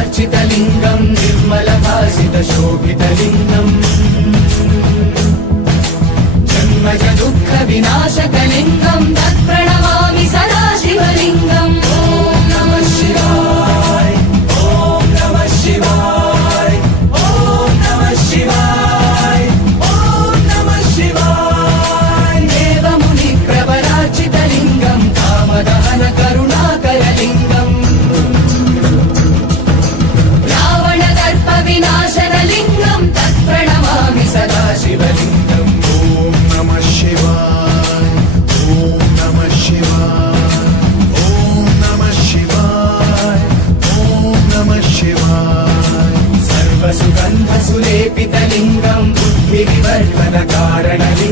निर्मलभासितलिङ्गम् निर्मलभासितशोभितलिङ्गम् जन्मज दुःखविनाशकलिङ्गम् तत्प्रणमामि सदा शिवलिङ्गम् ॐ नमः शिवाय ॐ नमः शिवाय ॐ नमः शिवाय ॐ नमः शिवाय देवमुनिप्रवराचितलिङ्गम् कामदहन करुणाकरलिङ्गम् रावणदर्पविनाशनलिङ्गम् तत्प्रणमामि सदा शिवलिङ्गम् सुगन्धसुलेपितलिङ्गम् बुद्धिविवर्धनकारणलिङ्गम्